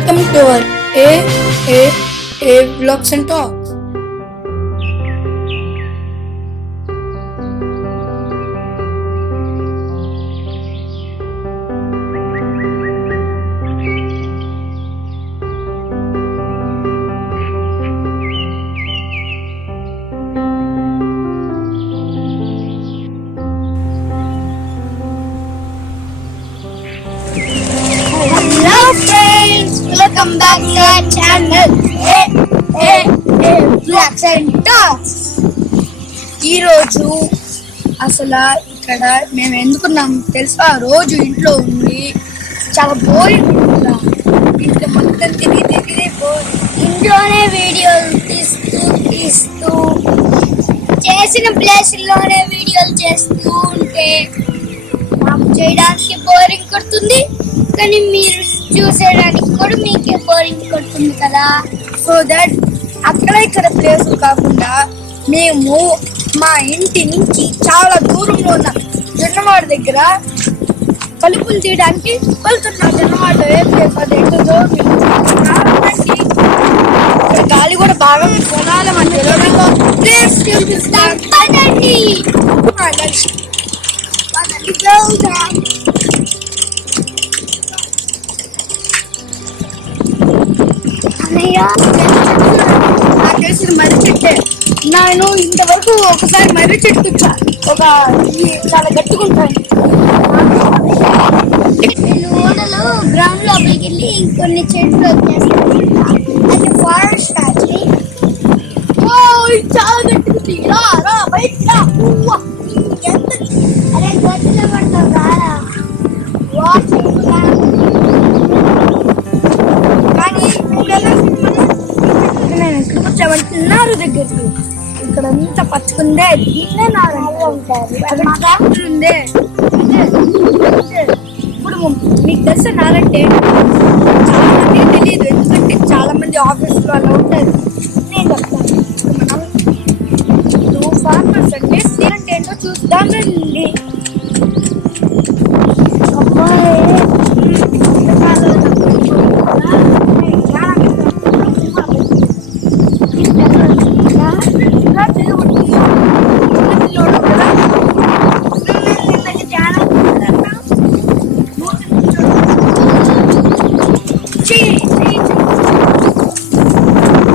Welcome to our A Vlogs and Talks. Hello friends, welcome back to our channel Vlogs and Talks. ఈరోజు అసలు ఇక్కడ మేము ఎందుకున్నాం తెలుసా? రోజు ఇంట్లో ఉండి చాలా బోరింగ్ ఉంటుందా, ఇంట్లో మొత్తం తిరిగి ఇంట్లోనే వీడియోలు తీస్తూ చేసిన ప్లేసుల్లోనే వీడియోలు చేస్తూ ఉంటే మాకు చేయడానికి బోరింగ్ కొడుతుంది, కానీ మీరు చూసేయడానికి కూడా మీకే బోరింగ్ కొడుతుంది కదా. సో దట్ అక్కడ ఇక్కడ ప్లేస్ కాకుండా మేము మా ఇంటి నుంచి చాలా దూరంలో ఉన్న జొన్నవాడ దగ్గర కలుపులు తీయడానికి వెళ్తున్నాం. జొన్నవాడ ఏ ప్లేస్ అది ఏంటో ఇక్కడ గాలి కూడా బాగా కొనాల మధ్యలో ప్లేస్ చూపిస్తాం. పదండి నాకు తెలిసిన మర్రి చెట్టే. నేను ఇంతవరకు ఒకసారి మర్రి చెట్టు చాలా గట్టిగా ఉంటాను. నేను ఓడలో గ్రౌండ్ లోపలికి వెళ్ళి ఇంకొన్ని చెట్లు వచ్చేస్తాను. అది ఫారెస్ట్ యాక్చువల్లీ. చాలా గట్టిగా ఎంత అరే గట్టిగా పడతావు రారా కానీ నేను ఎక్కడికి వచ్చామంటే నారు దగ్గరికి. ఇక్కడ అంతా పచ్చుకుందే దీన్నే నారు ఉంటారు. ఉందే ఇప్పుడు మీకు తెలిసిన నారంటే చాలా మందికి తెలియదు, ఎందుకంటే చాలా మంది ఆఫీసులో అలా ఉంటారు. నేను చెప్తాను, మనం ఫార్మర్స్ అంటే సీరంటే ఏంటో చూద్దాం రండి.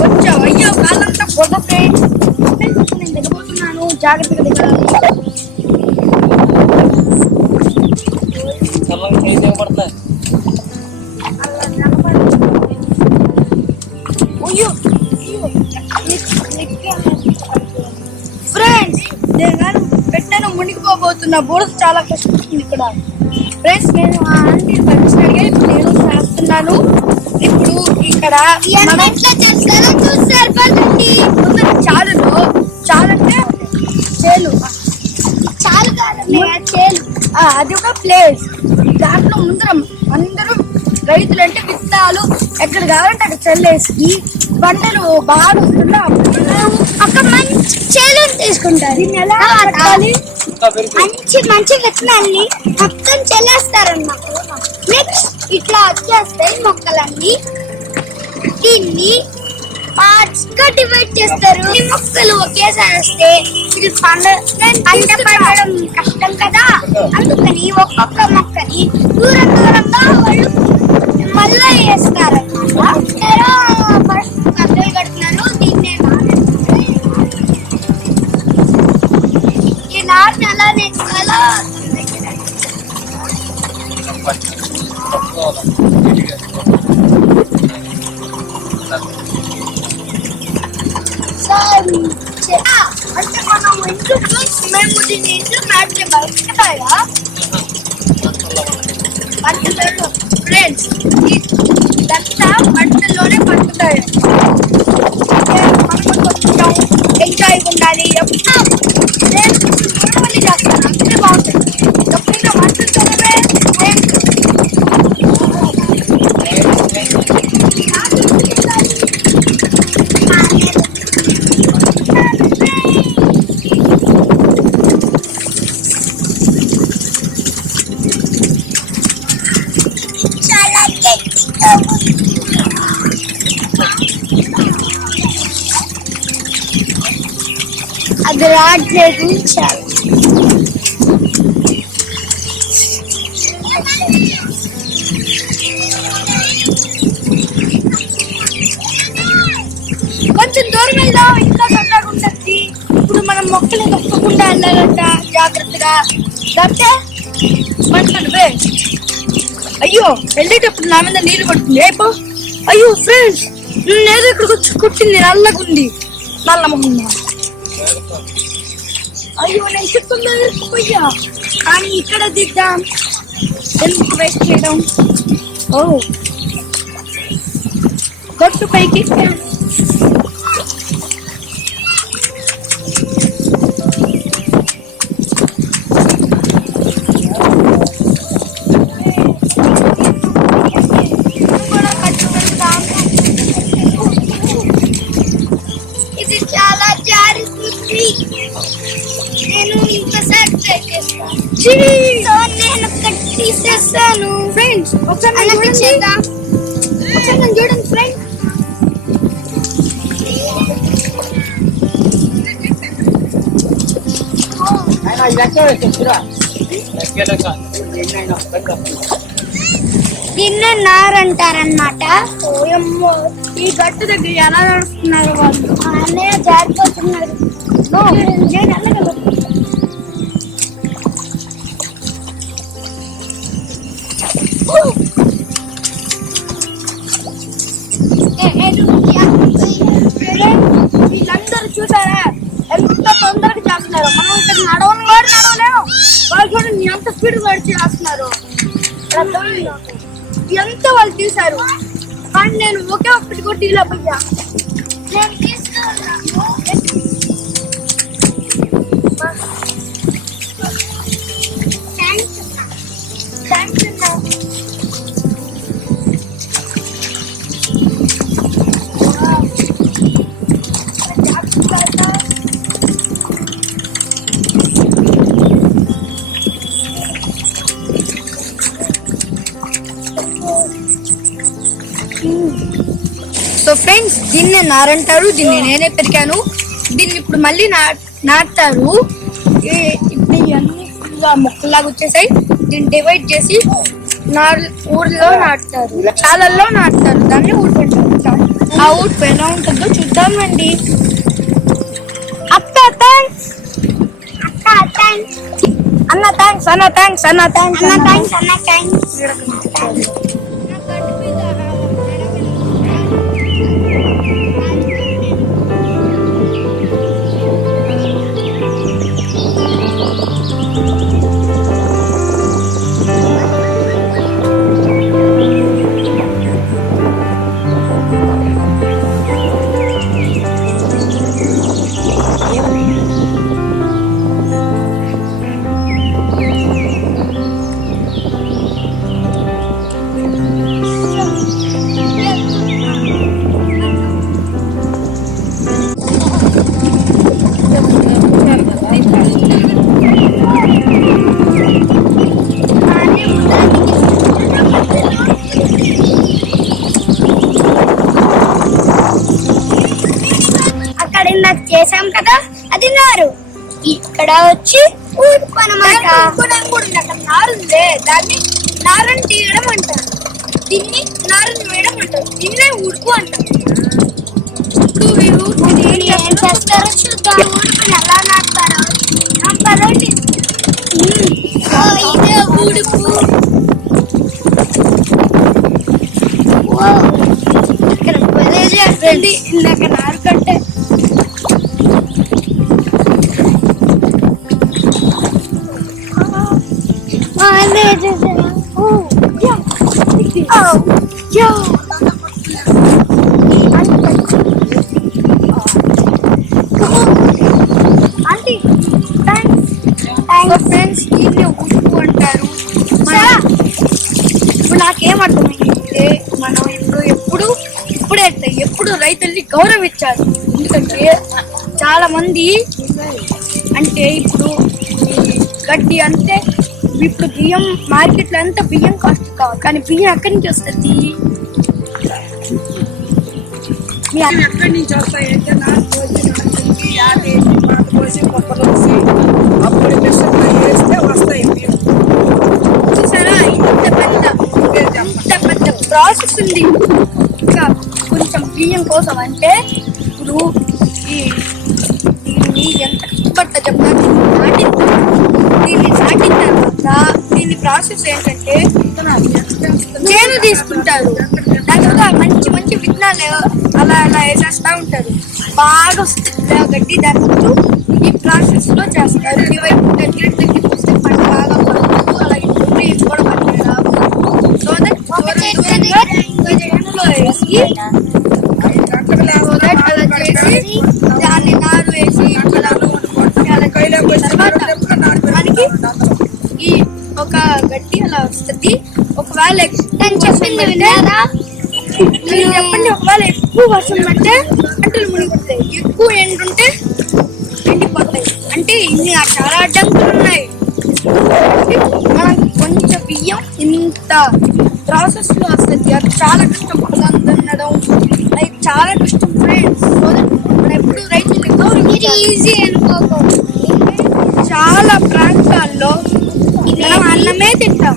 కొంచెం అయ్యో కాలంతా పొద ఫ్రెండ్స్, నేను దిగబోతున్నాను, జాగ్రత్తగా దిగాలి. ఫ్రెండ్స్ నేను పెట్టాను మునిగిపోబోతున్నా, బురద చాలా కష్టం ఇక్కడ. ఫ్రెండ్స్ నేను ఆ ఆంటీ పర్మిషన్ అడిగా ఇప్పుడు నేను చేస్తున్నాను. ఇప్పుడు ఇక్కడ చాలంటే చేలు అది ఒక ప్లేస్. దాంట్లో అందరూ రైతులు అంటే విత్తనాలు ఎక్కడ కావాలంటే అక్కడ చల్లేసి పంటలు బాగా వస్తున్నా అక్కడ మంచి చేలను తీసుకుంటారు. దీన్ని ఎలా పెట్టాలి? మంచి విత్తనాల్ని మొత్తం చెల్లేస్తారన్నమాట. నెక్స్ట్ ఇట్లా వచ్చేస్తాయి మొక్కలన్నీ. దీన్ని పార్ట్స్ గా డివైడ్ చేస్తారు. ఈ మొక్కలు ఒకేసారి వస్తే ఇది పంట పండడం కష్టం కదా, అందుకని ఒక్కొక్క మొక్కని దూరంగా వాళ్ళు మళ్ళా వేస్తారన్నమాట. కట్టలు కడుతున్నారు. దీన్నే ఈ నాటిని ఎలా నేర్చుకోవాలో అంటే మనం ఇంట్లో మేము దీన్ని ఇంట్లో నాటితే బయటకుతాయా పంటలలో? ఫ్రెండ్స్ ఇదంతా పంటల్లోనే పండుతాయి. మనం కొంచెం ఎంజాయ్ ఉండాలి. నేను చేస్తాను, అంతే బాగుంటుంది. ఎప్పుడైనా వంటలతోనే చాలా గట్టిగా అది రావట్లేదు చాలా. కొంచెం దూరం వెళ్దాం, ఇంకా చక్కగా ఉంటుంది. ఇప్పుడు మనం మొక్కలు తొక్కకుండా వెళ్ళాలంట జాగ్రత్తగా. లేకపోతే మంటవే. అయ్యో వెళ్ళేటప్పుడు నా మీద నీళ్లు పడుతుంది. అయ్యో ఫ్రెండ్స్, నేను ఇక్కడికి వచ్చి కొట్టింది, నల్లగుంది, నల్లమ్మ. అయ్యో నేను చెప్తుందా పోయ్యా, కానీ ఇక్కడ దిద్దాం, ఎందుకు వేస్ట్ చేయడం. ఓ గట్టు పైకి ఇది చాలా జారుతుంది. నేను ఇంకోసారి ట్రై చేస్తాను. నేను కట్టేసేస్తాను. ఫ్రెండ్స్ ఒకసారి చేద్దాం, ఒకసారి చూడండి ఫ్రెండ్స్. దీన్నే నారంటారనమాట. ఓయమ్మో, ఈ గట్టు దగ్గర ఎలా నడుస్తున్నారు వాళ్ళు. అన్నయ్య జారిపోతున్నారు. వీళ్ళందరూ చూసారా ఎంత తొందరగా చేస్తున్నారు. మనం ఇక్కడ నడవను కూడా నడవలేము. వాళ్ళు చూడండి ఎంత స్పీడ్ పడి చేస్తున్నారు. ఎంత వాళ్ళు తీశారు, కానీ నేను ఒకే ఒక్కటి కూడా టీలో పోయా. నేను తీసుకున్నాను. థ్యాంక్స్ అన్నా. సో ఫ్రెండ్స్, దీన్ని నారంటారు. దీన్ని నేనే పెరిగాను. దీన్ని ఇప్పుడు మళ్ళీ నాటుతారు. ఇప్పుడు ఇవన్నీ ఫుల్గా మొక్కలాగా వచ్చేసాయి. దీన్ని డివైడ్ చేసి ఊర్లో నాటుతారు, చాలల్లో నాటుతారు. దాన్ని ఊరు పెంచుతారు. ఆ ఊరు ఎలా ఉంటుందో చూద్దామండి. అక్క థ్యాంక్స్, అక్క థ్యాంక్స్, అన్న థ్యాంక్స్, అన్న థ్యాంక్స్, అన్న థ్యాంక్స్, అన్న థ్యాంక్స్, అన్న థ్యాంక్స్. చేసాం కదా, అది నారు. ఇక్కడ వచ్చి ఊరుకు అనమాట. నారుందే, దాన్ని నారని తీయడం అంటారు. దీన్ని నారని వేయడం అంటారు. దీన్నే ఊరుకు అంటారు. ఇప్పుడు ఈ ఊరుకుని ఏం చేస్తారో చూద్దాం. ఊరుకుని ఎలా నాటుతారో పదండి. ఇదే ఊడుకు. ఇక్కడ భలే చేస్తుంది. ఇందాక నారు కట్టే ఫ్రెండ్స్, దీన్ని ఊరుకు అంటారు. ఇప్పుడు నాకేం అర్థమైందంటే, మనం ఎప్పుడు రైతుల్ని గౌరవించాలి. ఎందుకంటే చాలా మంది అంటే ఇప్పుడు గడ్డి అంటే ఇప్పుడు బియ్యం మార్కెట్లో అంతా బియ్యం కాస్ట్ కావాలి, కానీ బియ్యం ఎక్కడి నుంచి వస్తుంది? ఎక్కడి నుంచి వస్తాయి అంటే నాకు పోసి ప్రాసెస్ ఉంది. ఇంకా కొంచెం బియ్యం కోసం అంటే ఇప్పుడు దీన్ని ఎంత కష్టపడతా చెప్తాను. దీన్ని నాటిన తర్వాత దీని ప్రాసెస్ ఏంటంటే చేను తీసుకుంటారు. దాని తర్వాత మంచి మంచి విత్తనాలు అలా అలా వేసేస్తా ఉంటారు. బాగా వస్తుంది గడ్డి. దాని ముందు ఈ ప్రాసెస్ లో చేస్తారు. ఇటువైపు తగ్గి వస్తే పంట బాగా పడుతుంది. అలాగే ఇవి కూడా పంట రావు. సో దట్ చేనులో వేసి అలా చేసి దాన్ని నారు వేసి తర్వాత మనకి ఈ ఒక గడ్డి అలా వస్తుంది. ఒకవేళ నేను చెప్పింది విన్నారా? మీరు చెప్పండి. ఒకవేళ ఎక్కువ వర్షం పడితే పంటలు మునిగిపోతాయి, ఎక్కువ ఎండుంటే ఎండిపోతాయి. అంటే ఇన్ని చాలా అడ్డంకులు ఉన్నాయి. మనం కొంచెం బియ్యం ఇంత ప్రాసెస్ లో వస్తుంది. అది చాలా కష్టం. పొలం దున్నడం లైక్ చాలా కష్టం ఫ్రెండ్స్. మనం ఎప్పుడు రైతులు ఈజీ అనుకోకూడదు. చాలా ప్రాంతాల్లో మనం అన్నమే తింటాం.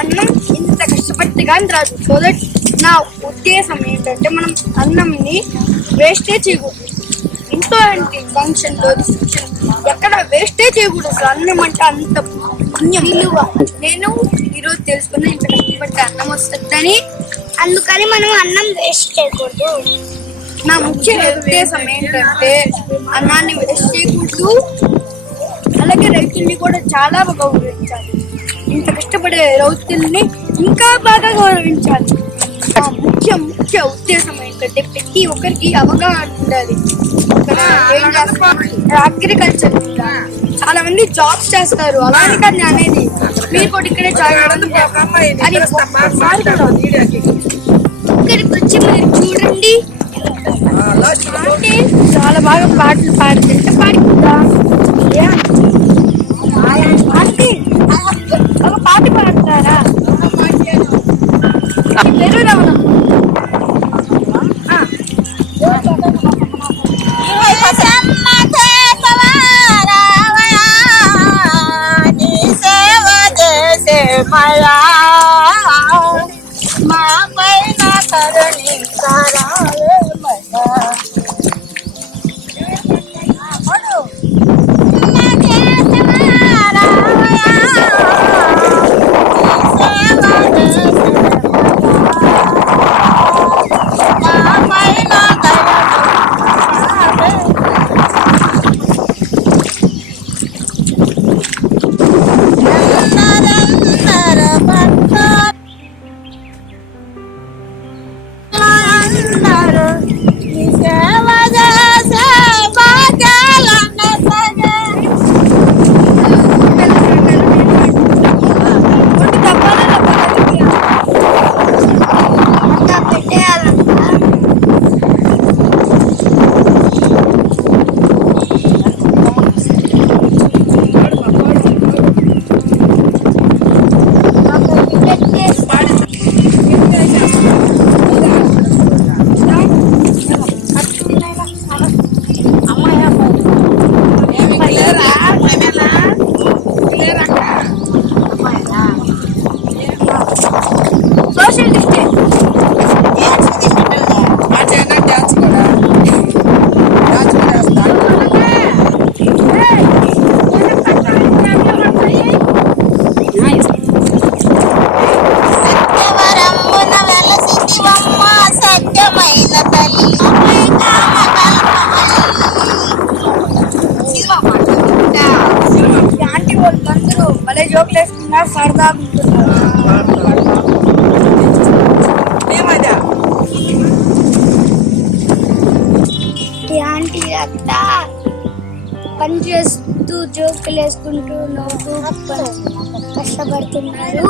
అన్నం ఇంత కష్టపడితే కానీ రాదు. సో దట్ నా ఉద్దేశం ఏంటంటే మనం అన్నంని వేస్టేజ్ చేయకూడదు. ఇంట్లో ఏంటి ఫంక్షన్లో రిసెప్షన్ ఎక్కడ వేస్టేజ్ చేయకూడదు. అసలు అన్నం అంటే అంత పుణ్యం విలువ. నేను ఈరోజు తెలుసుకున్నా ఇంత కష్టపడితే అన్నం వస్తుందని. అందుకని మనం అన్నం వేస్ట్ చేయకూడదు. నా ముఖ్య ఉద్దేశం ఏంటంటే అన్నాన్ని వేస్ట్ చేయకూడదు. అలాగే రైతుల్ని కూడా చాలా గౌరవించాలి. ఇంత కష్టపడే రైతుల్ని ఇంకా బాగా గౌరవించాలి. ముఖ్య ఉద్దేశం ఏంటంటే ప్రతి ఒక్కరికి అవగాహన ఉండాలి. అగ్రికల్చర్ చాలా మంది జాబ్స్ చేస్తారు. అలానే కాదు నేను అనేది. మీరు కూడా ఇక్కడే ఇక్కడికి వచ్చి మీరు చూడండి. అంటే చాలా బాగా పాటలు పాడుతుంటే పాడుకుంటా అంటే ఒక పాట పాడతారా? పేరు రావడం మా పైన కరుణించారా జోకులు వేస్తున్నారు, సరదా ఆంటీ అంతా పని చేస్తూ జోకులు వేసుకుంటూ నవ్వుతూ కష్టపడుతున్నారు.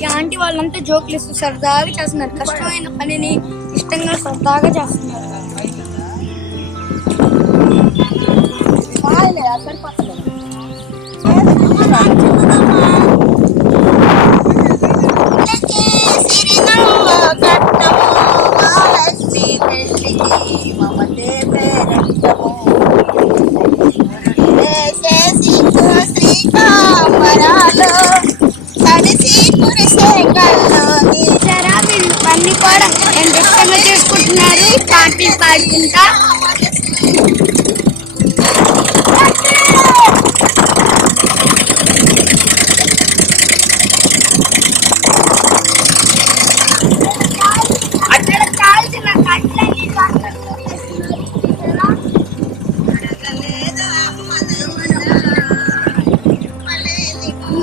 ఈ ఆంటీ వాళ్ళంతా జోకులు వేస్తూ సరదాగా చేస్తున్నారు. కష్టమైన పనిని ఇష్టంగా సరదాగా చేస్తున్నారు. శ్రీకాంబరాలో తడిసి కురిసే కళ్ళు పాటలు పాడుకుంటా అక్కడ కాల్చిన కట్లని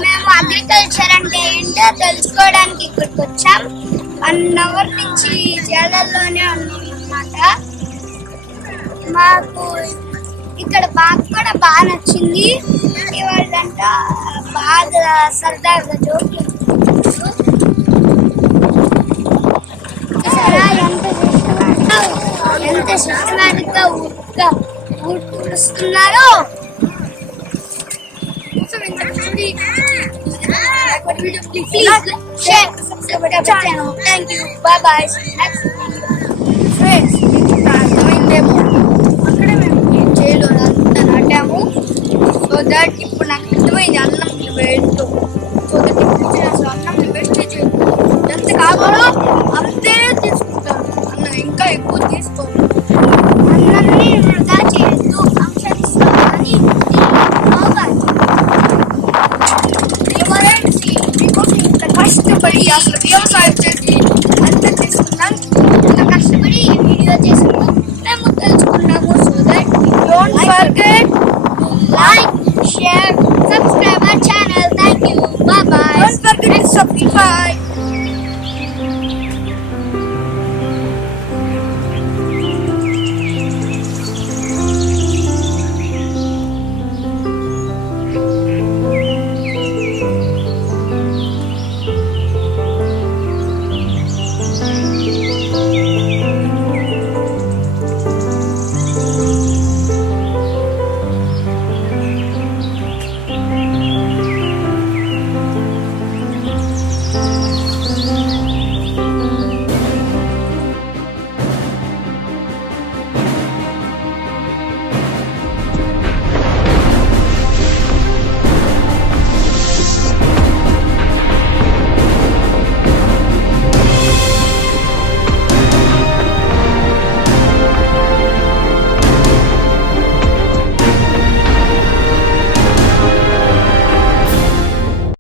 మేము అగ్రికల్చర్ అంటే ఏంటో తెలుసుకోవడానికి ఇక్కడికి వచ్చాం 1 అవర్ నుంచి జైళ్ళలోనే ఉన్నాం అన్నమాట. మాకు ఇక్కడ కూడా బాగా నచ్చింది. వాళ్ళంతా బాగా సరదాగా జోకులు ఎంత సిస్టమేటిక్ గా ఊరుస్తున్నారో. Please share, subscribe our channel. Thank you. Bye bye. Next friends, అర్థమైందేమో అక్కడ మేము జైలు అంతా నాటాము. సో దట్ ఇప్పుడు నాకు అర్థమైంది అన్నం వేస్తూ. సో దట్ ఇప్పుడు అసలు అన్నం వేస్ట్ చేయదు. ఎంత కావాలో అంతే తీసుకుంటాను. అన్నం ఇంకా ఎక్కువ తీసుకోను. అన్నాన్ని వృధా చేయొద్దు, అంశాన్ని కష్టపడి అసలు వ్యవసాయం చేసి అంతా చేసుకున్నాం. ఇంత కష్టపడి వీడియో చేసుకున్నాం, మేము తెలుసుకున్నాము. So that don't forget like, share, subscribe our channel. Thank you. Bye bye. Don't forget to subscribe.